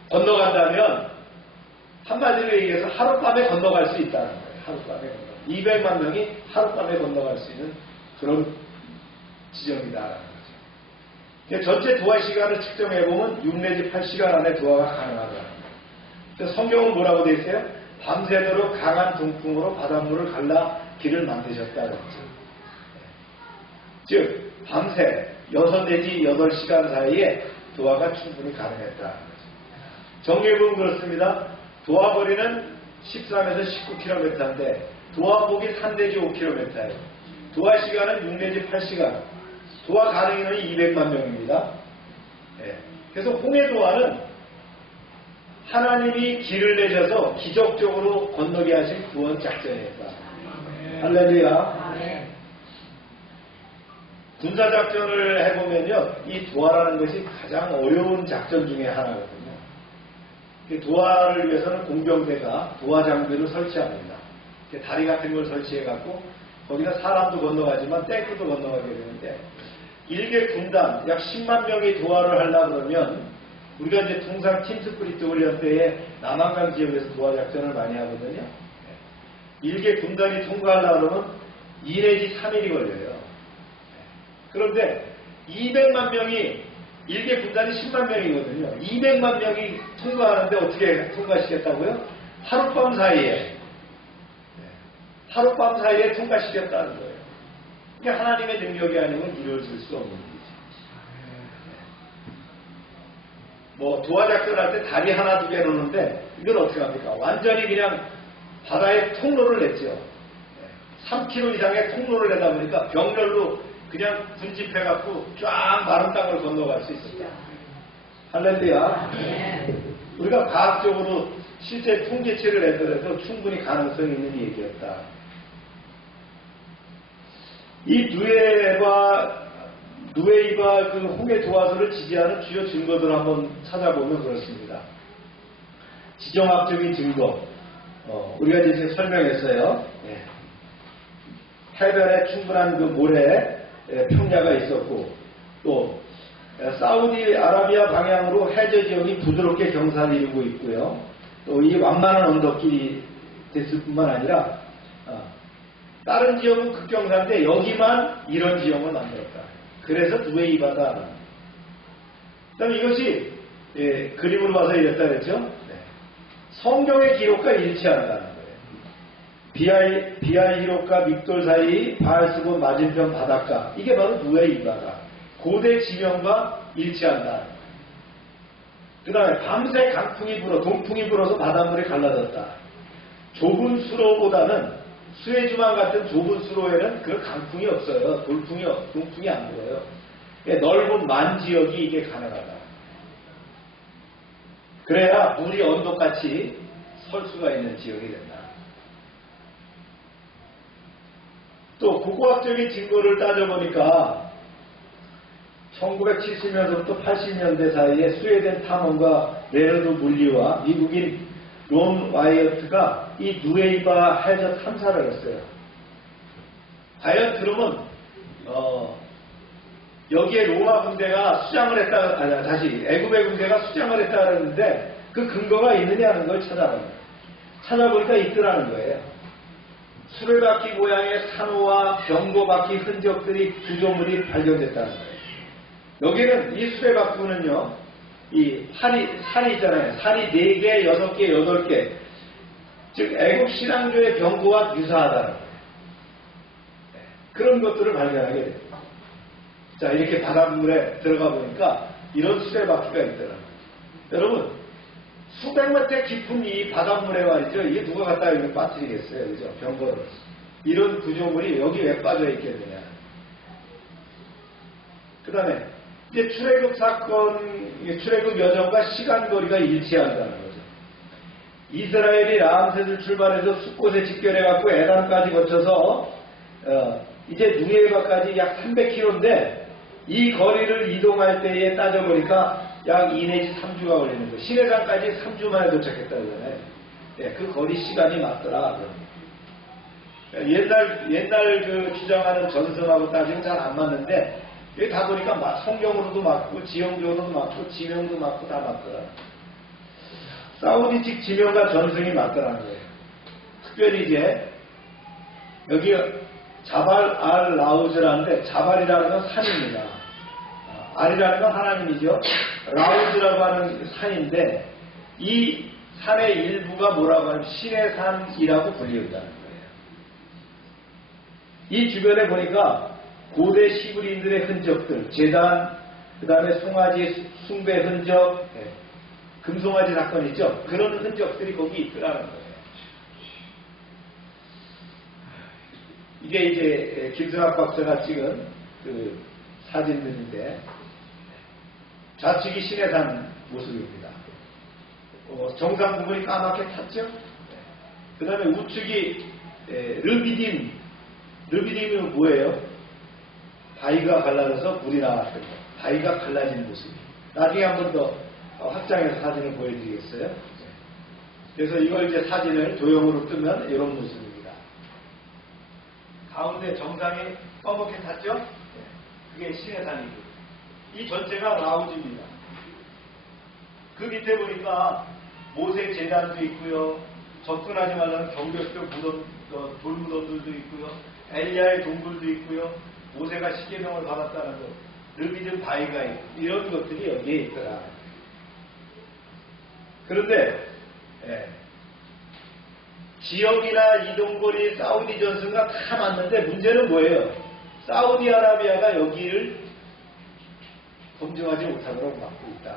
건너간다면 한마디로 얘기해서 하룻밤에 건너갈 수 있다는 거예요. 하룻밤에 200만 명이 하룻밤에 건너갈 수 있는 그런 지점이다라는 거죠. 전체 도하 시간을 측정해보면 6 내지 8시간 안에 도하가 가능하다는 거예요. 성경은 뭐라고 되어 있어요? 밤새도록 강한 동풍으로 바닷물을 갈라 길을 만드셨다는 거죠. 즉 밤새 6 내지 8시간 사이에 도하가 충분히 가능했다는 거죠. 정리해보면 그렇습니다. 도하 거리는 13에서 19km인데 도하폭이 3 내지 5km예요. 도하 시간은 6 내지 8시간. 도하 가능 인원이 200만 명입니다. 그래서 홍해도하는 하나님이 길을 내셔서 기적적으로 건너게 하신 구원 작전이었다. 할렐루야. 군사작전을 해보면요, 이 도하라는 것이 가장 어려운 작전 중에 하나거든요. 도하를 위해서는 공병대가 도하 장비를 설치합니다. 다리 같은 걸 설치해갖고 거기다 사람도 건너가지만 탱크도 건너가게 되는데 일개 군단 약 10만 명이 도하를 하려고 그러면 우리가 이제 통상 팀스프리트 훈련 때에 남한강 지역에서 도하 작전을 많이 하거든요. 일개 군단이 통과하려고 그러면 2 내지 3일이 걸려요. 그런데 200만 명이 일개 군단이 10만 명이거든요. 200만 명이 통과하는데 어떻게 통과시켰다고요? 하룻밤 사이에 통과시켰다는 거예요. 이게 하나님의 능력이 아니면 이루어질 수 없는 일이죠. 뭐 도하작전할 때 다리 하나 두 개 놓는데 이건 어떻게 합니까? 완전히 그냥 바다에 통로를 냈죠. 3km 이상의 통로를 내다 보니까 병렬로 그냥 군집해갖고 쫙 마른 땅을 건너갈 수 있습니다. 할렐루야. 우리가 과학적으로 실제 통계치를 해서 충분히 가능성이 있는 얘기였다. 이 누에이바 그 홍해 도화서를 지지하는 주요 증거들을 한번 찾아보면 그렇습니다. 지정학적인 증거, 우리가 이제 설명했어요. 해변에 충분한 그 모래 평야가 있었고 또 사우디아라비아 방향으로 해저 지역이 부드럽게 경사를 이루고 있고요. 또 이 완만한 언덕길이 됐을 뿐만 아니라 다른 지역은 극경사인데 여기만 이런 지형을 만들었다. 그래서 누에이바다. 그다음에 이것이 그림으로 봐서 이랬다 그랬죠. 네. 성경의 기록과 일치한다는 거예요. 비알 히롯과 믹돌 사이 바알스본 맞은편 바닷가. 이게 바로 누에이바다. 고대 지명과 일치한다. 그 다음에 밤새 강풍이 불어 동풍이 불어서 바닷물이 갈라졌다. 좁은 수로보다는 수에즈만 같은 좁은 수로에는 그 강풍이 없어요. 동풍이 안 불어요. 넓은 만 지역이 이게 가능하다. 그래야 물이 언덕같이 설 수가 있는 지역이 된다. 또 고고학적인 증거를 따져보니까 1970년부터 80년대 사이에 스웨덴 탐험가 레너드 물리와 미국인 론 와이어트가 이 누에이바 해저 탐사를 했어요. 과연 그러면 여기에 로마 군대가 수장을 했다, 다시 애굽의 군대가 수장을 했다 그랬는데 그 근거가 있느냐는 걸 찾아보니까 있더라는 거예요. 수레바퀴 모양의 산호와 병고바퀴 흔적들이 구조물이 발견됐다는 거예요. 여기는 이 수레바퀴는요, 이 살이 있잖아요. 살이 4개, 6개, 8개. 즉 애국 신앙조의 병고와 유사하다는 거예요. 그런 것들을 발견하게 됩니다. 자, 이렇게 바닷물에 들어가 보니까 이런 수레바퀴가 있더라고요. 여러분, 수백만 대 깊은 이 바닷물에 말이죠. 이게 누가 갖다가 이렇게 빠뜨리겠어요. 그죠? 병거를. 이런 구조물이 여기 왜 빠져 있겠느냐. 그 다음에, 이제 출애굽 출애굽 여정과 시간거리가 일치한다는 거죠. 이스라엘이 라암셋을 출발해서 숫곳에 직결해갖고 에담까지 거쳐서, 이제 누에바까지 약 300km인데, 이 거리를 이동할 때에 따져보니까 약 2 내지 3주가 걸리는 거예요. 시내산까지 3주 만에 도착했다잖아요. 네, 그 거리 시간이 맞더라. 옛날 그 주장하는 전선하고 따지면 잘 안 맞는데, 여기 다 보니까 성경으로도 맞고, 지형적으로도 맞고, 지명도 맞고, 다 맞더라. 사우디 측 지명과 전승이 맞더라는 거예요. 특별히 이제, 여기 자발 알 라우즈라는데, 자발이라는 건 산입니다. 알이라는 건 하나님이죠. 라우즈라고 하는 산인데, 이 산의 일부가 뭐라고 하면 신의 산이라고 불리운다는 거예요. 이 주변에 보니까 고대 시브리인들의 흔적들, 제단, 그 다음에 송아지 숭배 흔적, 금송아지 사건 있죠? 그런 흔적들이 거기 있더라는 거예요. 이게 이제 김승학 박사가 찍은 그 사진들인데, 좌측이 신해산 모습입니다. 정상 부분이 까맣게 탔죠? 그 다음에 우측이 르비딤이 뭐예요? 바위가 갈라져서 물이 나왔던 거. 바위가 갈라진 모습이. 나중에 한 번 더 확장해서 사진을 보여드리겠어요? 그래서 이걸 이제 사진을 도형으로 뜨면 이런 모습입니다. 가운데 정상이 검게 탔죠? 그게 신해산이고. 이 전체가 라우즈입니다. 그 밑에 보니까 모세 제단도 있고요. 접근하지 말라는 경계표 돌무덤들도 있고요. 엘리야의 동굴도 있고요. 모세가 십계명을 받았다는 것, 르비딤 바위가 있고 이런 것들이 여기에 있더라. 그런데 지역이나 이동거리, 사우디 전선과 다 맞는데 문제는 뭐예요? 사우디아라비아가 여기를 검증하지 못하도록 막고 있다.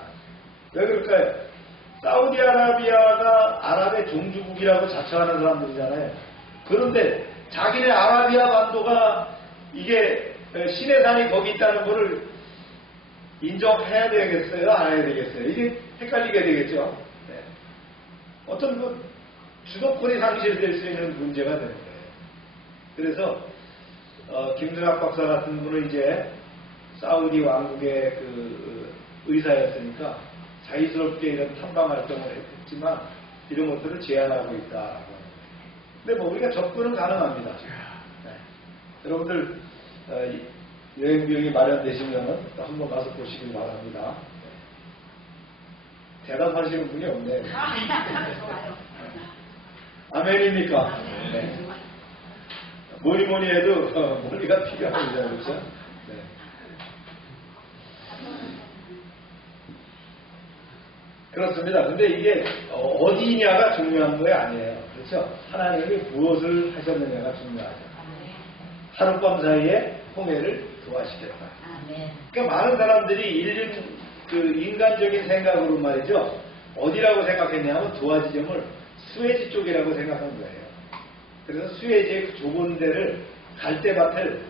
왜 그럴까요? 사우디아라비아가 아랍의 종주국이라고 자처하는 사람들이잖아요. 그런데 자기네 아라비아 반도가 이게 신해산이 거기 있다는 것을 인정해야 되겠어요? 안 해야 되겠어요? 이게 헷갈리게 되겠죠? 네. 어떤 그 주도권이 상실될 수 있는 문제가 되는 거예요. 그래서 김승학 박사 같은 분은 이제 사우디 왕국의 그 의사였으니까 자유스럽게 이런 탐방 활동을 했지만 이런 것들을 제한하고 있다라고. 근데 뭐 우리가 접근은 가능합니다. 네. 여러분들 여행 비용이 마련되시면 한번 가서 보시길 바랍니다. 대답하시는 분이 없네요. 아멘입니까? 네. 뭐니 해도 머리가 필요합니다. 그렇죠? 네. 그렇습니다. 근데 이게 어디냐가 중요한 거 아니에요. 그렇죠? 하나님이 무엇을 하셨느냐가 중요하죠. 하룻밤 사이에 홍해를 도화시켰다. 그러니까 많은 사람들이 인간적인 생각으로 말이죠. 어디라고 생각했냐면 도화 지점을 수에즈 쪽이라고 생각한 거예요. 그래서 수에즈의 그 좁은 데를 갈대바다를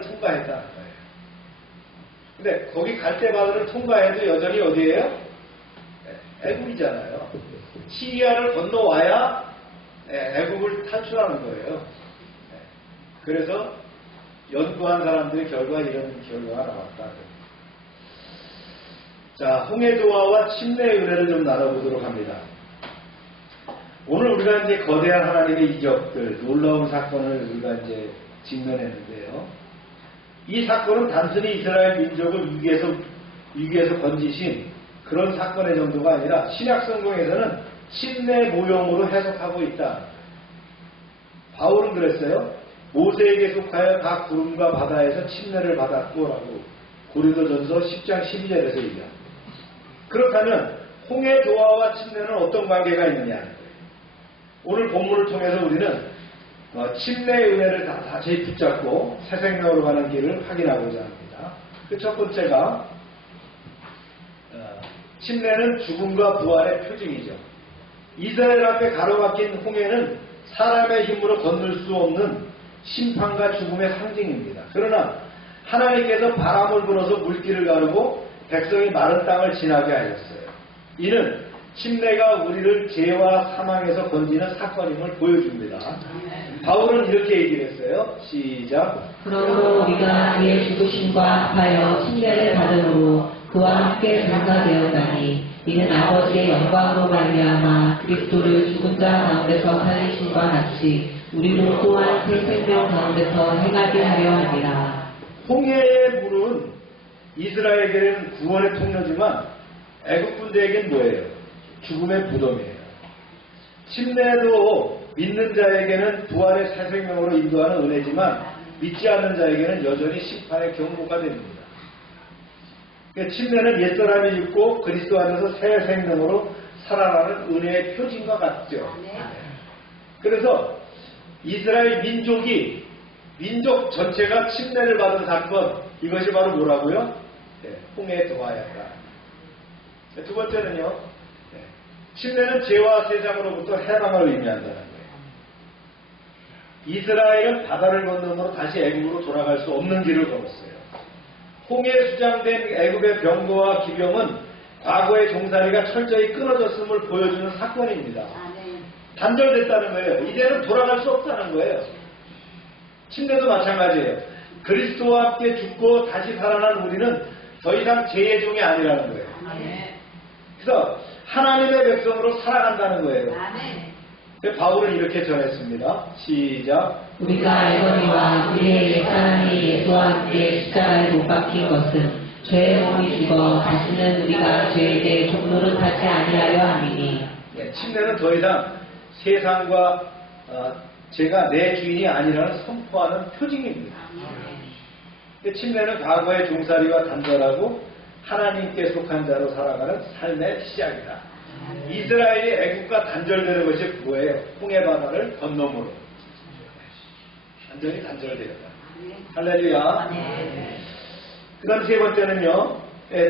통과했다는 거예요. 근데 거기 갈대바다를 통과해도 여전히 어디예요? 애굽이잖아요. 시리아를 건너와야 애굽을 탈출하는 거예요. 그래서 연구한 사람들의 결과 이런 결과가 나왔다. 자, 홍해도화와 침례의 은혜를 좀 나눠보도록 합니다. 오늘 우리가 이제 거대한 하나님의 이적들, 놀라운 사건을 우리가 이제 직면했는데요. 이 사건은 단순히 이스라엘 민족을 위기에서 건지신 그런 사건의 정도가 아니라 신약 성경에서는 침례 모형으로 해석하고 있다. 바울은 그랬어요. 모세에게 속하여 각 구름과 바다에서 침례를 받았고라고 고린도전서 10장 12절에서 얘기합니다. 그렇다면 홍해도화와 침례는 어떤 관계가 있느냐 하는 거예요. 오늘 본문을 통해서 우리는 침례의 은혜를 다시 붙잡고 새 생명으로 가는 길을 확인하고자 합니다. 그 첫 번째가 침례는 죽음과 부활의 표징이죠. 이스라엘 앞에 가로막힌 홍해는 사람의 힘으로 건널 수 없는 심판과 죽음의 상징입니다. 그러나 하나님께서 바람을 불어서 물길을 가르고 백성이 마른 땅을 지나게 하셨어요. 이는 침례가 우리를 죄와 사망에서 건지는 사건임을 보여줍니다. 바울은 이렇게 얘기를 했어요. 시작. 그러므로 우리가 그의 죽으심과 합하여 침례를 받음으로 그와 함께 장사되었나니 이는 아버지의 영광으로 말미암아 그리스도를 죽은 자 가운데서 살리심과 같이 우리로 또한 새 생명 가운데서 행하게 하려 합니다. 홍해의 물은 이스라엘에게는 구원의 통로지만 애굽 군대에게는 뭐예요? 죽음의 무덤이에요. 침례도 믿는 자에게는 부활의 새 생명으로 인도하는 은혜지만 믿지 않는 자에게는 여전히 심판의 경고가 됩니다. 침례는 옛사람이 죽고 그리스도 안에서 새 생명으로 살아나는 은혜의 표징과 같죠. 그래서 이스라엘 민족 전체가 침례를 받은 사건, 이것이 바로 뭐라고요? 홍해도화였다. 두 번째는요, 침례는 죄와 세상으로부터 해방을 의미한다는 거예요. 이스라엘은 바다를 건너므로 다시 애굽으로 돌아갈 수 없는 길을 걸었어요. 홍해에 수장된 애굽의 병거와 기병은 과거의 종살이가 철저히 끊어졌음을 보여주는 사건입니다. 단절됐다는 거예요. 이제는 돌아갈 수 없다는 거예요. 침례도 마찬가지예요. 그리스도와 함께 죽고 다시 살아난 우리는 더 이상 죄의 종이 아니라는 거예요. 그래서 하나님의 백성으로 살아간다는 거예요. 바울은 이렇게 전했습니다. 시작. 우리가 알거니와 우리의 옛사람이 예수와 함께 십자가에 못 박힌 것은 죄의 몸이 죽어 다시는 우리가 죄에게 종노릇하지 아니하려 함이니. 침례는 더 이상 세상과 제가 내 주인이 아니라는 선포하는 표징입니다. 침례는 과거의 종살이와 단절하고 하나님께 속한 자로 살아가는 삶의 시작이다. 이스라엘이 애국과 단절되는 것이 뭐예요? 홍해바다를 건너므로 완전히 단절되었다. 할렐루야. 그 다음 세 번째는요,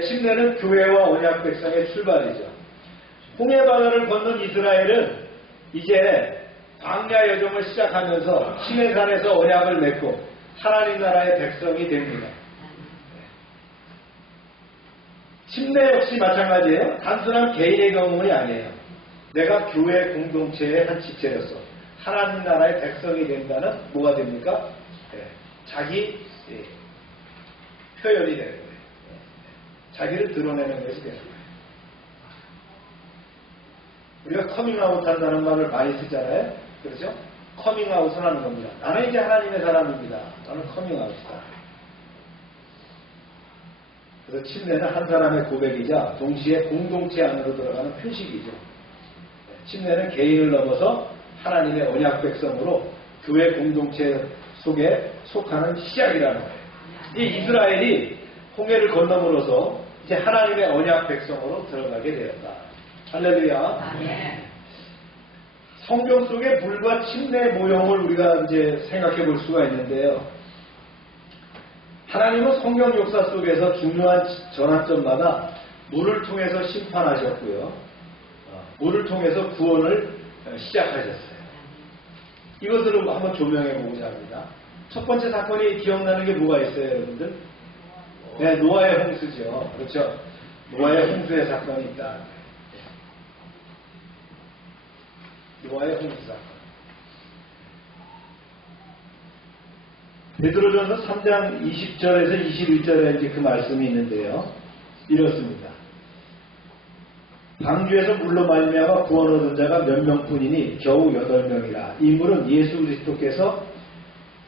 침례는 교회와 언약 백성의 출발이죠. 홍해바다를 건넌 이스라엘은 이제 광야 여정을 시작하면서 시내산에서 언약을 맺고 하나님 나라의 백성이 됩니다. 침례 역시 마찬가지예요. 단순한 개인의 경험이 아니에요. 내가 교회 공동체의 한 지체로서 하나님 나라의 백성이 된다는 뭐가 됩니까? 자기 표현이 되는 거예요. 자기를 드러내는 것이 되는 거예요. 우리가 커밍아웃 한다는 말을 많이 쓰잖아요. 그렇죠? 커밍아웃을 하는 겁니다. 나는 이제 하나님의 사람입니다. 나는 커밍아웃이다. 그래서 침례는 한 사람의 고백이자 동시에 공동체 안으로 들어가는 표식이죠. 침례는 개인을 넘어서 하나님의 언약 백성으로 교회 공동체 속에 속하는 시작이라는 거예요. 이 이스라엘이 홍해를 건너므로서 이제 하나님의 언약 백성으로 들어가게 되었다. 할렐루야. 성경 속의 물과 침례의 모형을 우리가 이제 생각해 볼 수가 있는데요. 하나님은 성경 역사 속에서 중요한 전환점마다 물을 통해서 심판하셨고요. 물을 통해서 구원을 시작하셨어요. 이것을 한번 조명해 보고자 합니다. 첫 번째 사건이 기억나는 게 뭐가 있어요, 여러분들? 네, 노아의 홍수죠. 그렇죠? 노아의 홍수의 사건이 있다. 노아의 홍수 사건. 베드로전서 3장 20절에서 21절에 이제 그 말씀이 있는데요. 이렇습니다. 방주에서 물로 말미암아 구원 얻은 자가 몇 명뿐이니 겨우 8명이라. 이 물은 예수 그리스도께서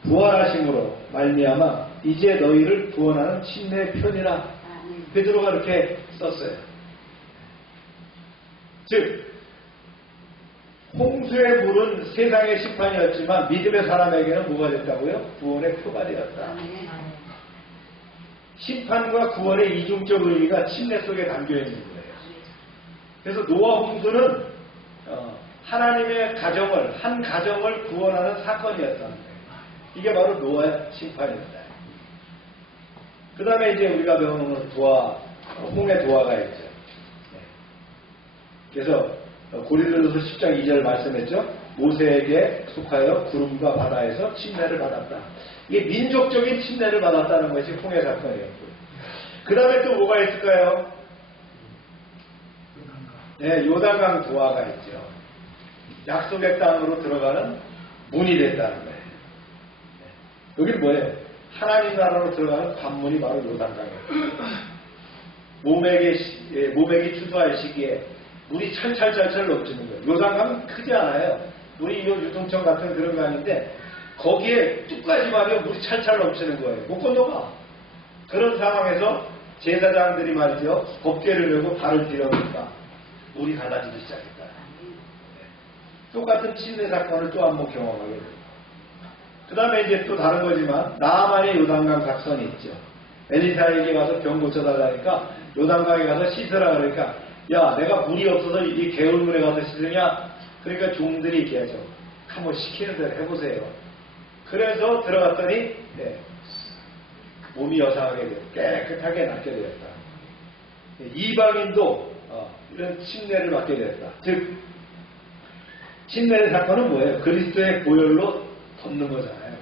부활하심으로 말미암아 이제 너희를 구원하는 침례의 편이라. 베드로가 이렇게 썼어요. 즉 홍수의 물은 세상의 심판이었지만 믿음의 사람에게는 뭐가 됐다고요? 구원의 표가 되었다. 심판과 구원의 이중적 의미가 침례 속에 담겨 있는 거예요. 그래서 노아 홍수는 하나님의 가정을, 한 가정을 구원하는 사건이었다는 거예요. 이게 바로 노아의 심판이었다. 그 다음에 이제 우리가 배우는 홍해 도화가 있죠. 그래서 고린도전서 10장 2절 말씀했죠. 모세에게 속하여 구름과 바다에서 침례를 받았다. 이게 민족적인 침례를 받았다는 것이 홍해 사건이었고요. 그 다음에 또 뭐가 있을까요? 네, 요단강 도화가 있죠. 약속의 땅으로 들어가는 문이 됐다는 거예요. 여기는 뭐예요? 하나님 나라로 들어가는 관문이 바로 요단강이에요. 모맥이 추수할 시기에 물이 찰찰찰찰 넘치는 거예요. 요단강은 크지 않아요. 물이 이 유통청 같은 그런 강인데 거기에 뚝까지 말이요 물이 찰찰 넘치는 거예요. 못 건너가. 그런 상황에서 제사장들이 말이죠. 법궤를 메고 발을 디뎌보니까 물이 갈라지기 시작했다. 똑같은 침례 사건을 또 한 번 경험하게 됩니다. 그 다음에 이제 또 다른 거지만 나아만의 요단강 작전이 있죠. 엘리사에게 가서 병 고쳐달라니까 요단강에 가서 씻으라 그러니까 야 내가 물이 없어서 이 개울물에 가서 씻으냐? 그러니까 종들이 얘기하죠. 한번 시키는 대로 해보세요. 그래서 들어갔더니 몸이 여상하게 되었다. 깨끗하게 낫게 되었다. 이방인도 이런 침례를 받게 되었다. 즉 침례의 사건은 뭐예요? 그리스도의 보혈로 덮는 거잖아요.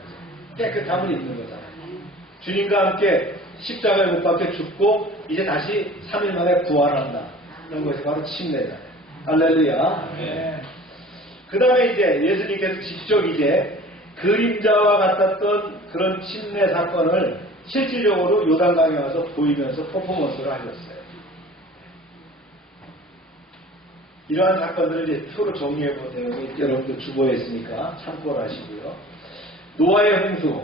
깨끗함을 입는 거잖아요. 주님과 함께 십자가에 못 박혀 죽고 이제 다시 3일 만에 부활한다. 이런 것이 바로 침례잖아요. 할렐루야. 그 다음에 이제 예수님께서 직접 이제 그림자와 같았던 그런 침례 사건을 실질적으로 요단강에 와서 보이면서 퍼포먼스를 하셨어요. 이러한 사건들을 이제 표로 정리해 본 내용이 여러분들 주보에 있으니까 참고를 하시고요. 노아의 홍수,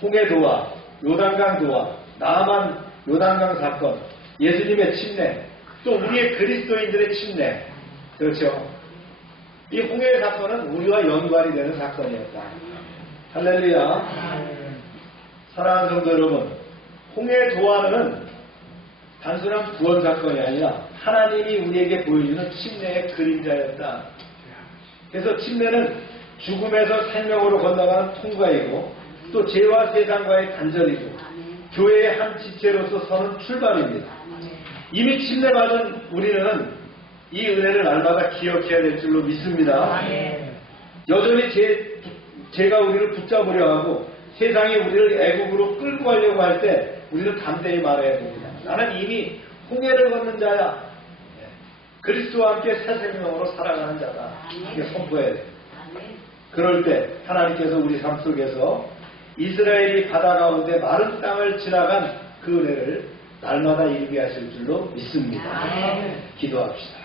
홍해 도화, 요단강 도화, 나아만 요단강 사건, 예수님의 침례, 또 우리의 그리스도인들의 침례. 그렇죠. 이 홍해 사건은 우리와 연관이 되는 사건이었다. 할렐루야. 사랑하는 성도 여러분, 홍해 도화는 단순한 구원 사건이 아니라 하나님이 우리에게 보여주는 침례의 그림자였다. 그래서 침례는 죽음에서 생명으로 건너가는 통과이고 또 죄와 세상과의 단절이고 교회의 한 지체로서 서는 출발입니다. 이미 침례받은 우리는 이 은혜를 날마다 기억해야 될 줄로 믿습니다. 여전히 죄가 우리를 붙잡으려 하고 세상이 우리를 애국으로 끌고 가려고 할 때 우리는 담대히 말해야 됩니다. 나는 이미 홍해를 걷는 자야. 그리스도와 함께 새 생명으로 살아가는 자다. 이게 선포해야 돼요. 그럴 때 하나님께서 우리 삶 속에서 이스라엘이 바다 가운데 마른 땅을 지나간 그 은혜를 날마다 이루게 하실 줄로 믿습니다. 기도합시다.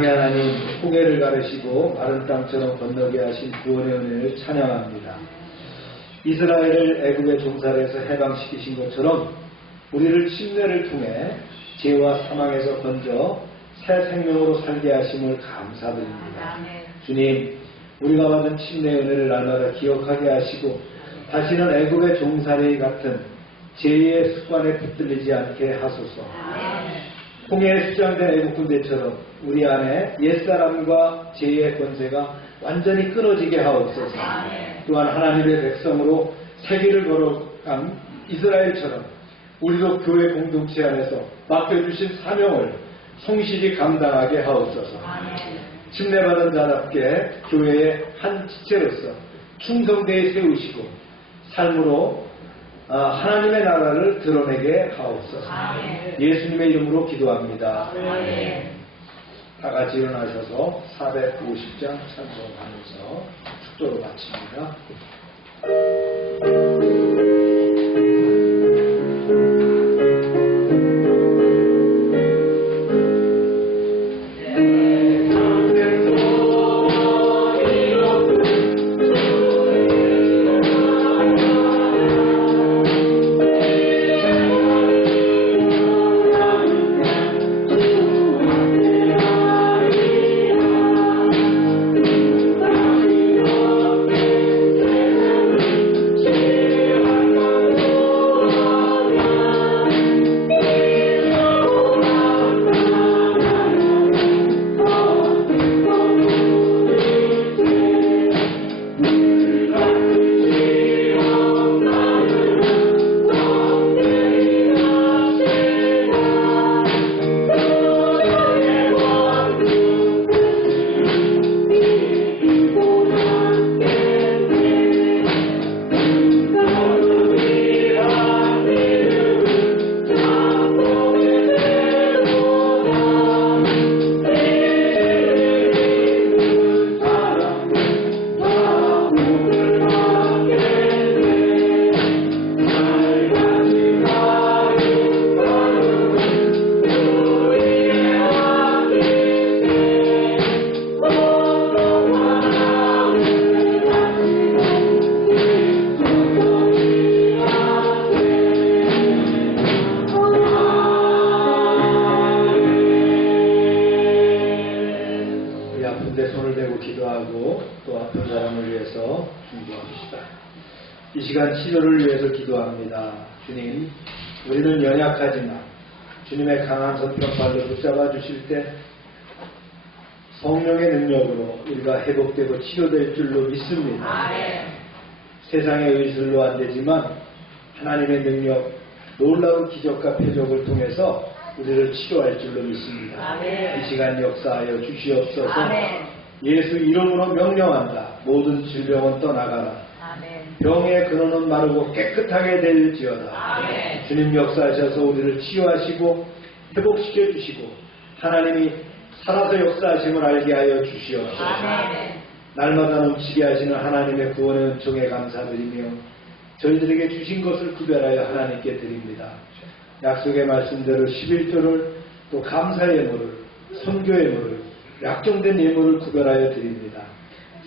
사랑의 하나님, 홍해를 가르시고 마른 땅처럼 건너게 하신 구원의 은혜를 찬양합니다. 이스라엘을 애굽의 종살에서 해방시키신 것처럼 우리를 침례를 통해 죄와 사망에서 건져 새 생명으로 살게 하심을 감사드립니다. 주님, 우리가 받은 침례 은혜를 날마다 기억하게 하시고 다시는 애굽의 종살이 같은 죄의 습관에 붙들리지 않게 하소서. 홍해에 수장된 애국 군대처럼 우리 안에 옛사람과 죄의 권세가 완전히 끊어지게 하옵소서. 또한 하나님의 백성으로 세계를 걸어간 이스라엘처럼 우리도 교회 공동체 안에서 맡겨주신 사명을 성실히 감당하게 하옵소서. 침례받은 자답게 교회의 한 지체로서 충성되이 세우시고 삶으로 하나님의 나라를 드러내게 하옵소서. 예수님의 이름으로 기도합니다. 다 같이 일어나셔서 450장 찬송하면서 축도로 마칩니다. 이 시간 치료를 위해서 기도합니다. 주님, 우리는 연약하지만 주님의 강한 손편발로 붙잡아 주실 때 성령의 능력으로 우리가 회복되고 치료될 줄로 믿습니다. 세상의 의술로 안 되지만 하나님의 능력, 놀라운 기적과 표적을 통해서 우리를 치료할 줄로 믿습니다. 이 시간 역사하여 주시옵소서. 예수 이름으로 명령한다. 모든 질병은 떠나가라. 병의 근원은 마르고 깨끗하게 될지어다. 주님 역사하셔서 우리를 치유하시고 회복시켜 주시고 하나님이 살아서 역사하심을 알게 하여 주시옵소서. 날마다 넘치게 하시는 하나님의 구원의 은총에 감사드리며 저희들에게 주신 것을 구별하여 하나님께 드립니다. 약속의 말씀대로 11조를 또 감사의 예물을, 선교의 예물을, 약정된 예물을 구별하여 드립니다.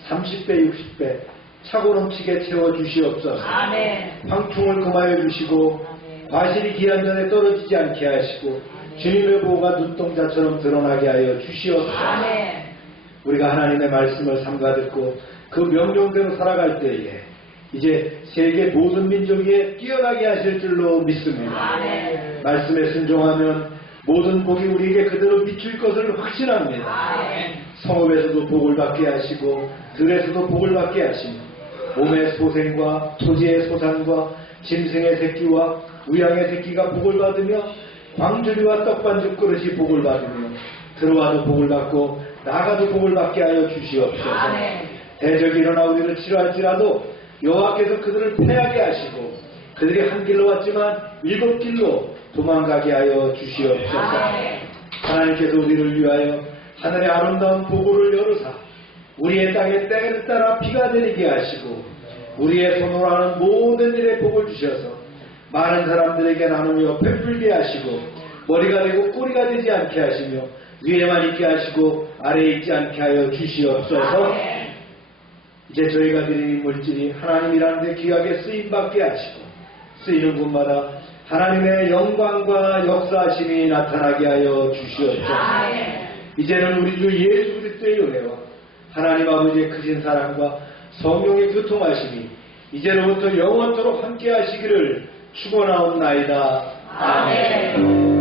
30배, 60배 차고 넘치게 채워주시옵소서. 황충을 금하여 주시고 과실이 기한 전에 떨어지지 않게 하시고 주님의 보호가 눈동자처럼 드러나게 하여 주시옵소서. 우리가 하나님의 말씀을 삼가 듣고 그 명령대로 살아갈 때에 이제 세계 모든 민족에 뛰어나게 하실 줄로 믿습니다. 말씀에 순종하면 모든 복이 우리에게 그대로 비출 것을 확신합니다. 성읍에서도 복을 받게 하시고 들에서도 복을 받게 하시며 몸의 소생과 토지의 소산과 짐승의 새끼와 우양의 새끼가 복을 받으며 광주리와 떡반죽 그릇이 복을 받으며 들어와도 복을 받고 나가도 복을 받게 하여 주시옵소서. 대적이 일어나 우리를 치료할지라도 여호와께서 그들을 패하게 하시고 그들이 한 길로 왔지만 7길로 도망가게 하여 주시옵소서. 하나님께서 우리를 위하여 하늘의 아름다운 보고를 열으사 우리의 땅에 때를 따라 비가 내리게 하시고 우리의 손으로 하는 모든 일에 복을 주셔서 많은 사람들에게 나누며 베풀게 하시고 머리가 되고 꼬리가 되지 않게 하시며 위에만 있게 하시고 아래에 있지 않게 하여 주시옵소서. 이제 저희가 드리는 물질이 하나님이라는 데 귀하게 쓰임받게 하시고 쓰이는 곳마다 하나님의 영광과 역사하심이 나타나게 하여 주시옵소서. 이제는 우리 주 예수 그리스도의 은혜와 하나님 아버지의 크신 사랑과 성령의 교통하심이 이제로부터 영원토록 함께 하시기를 축원하옵나이다. 아멘.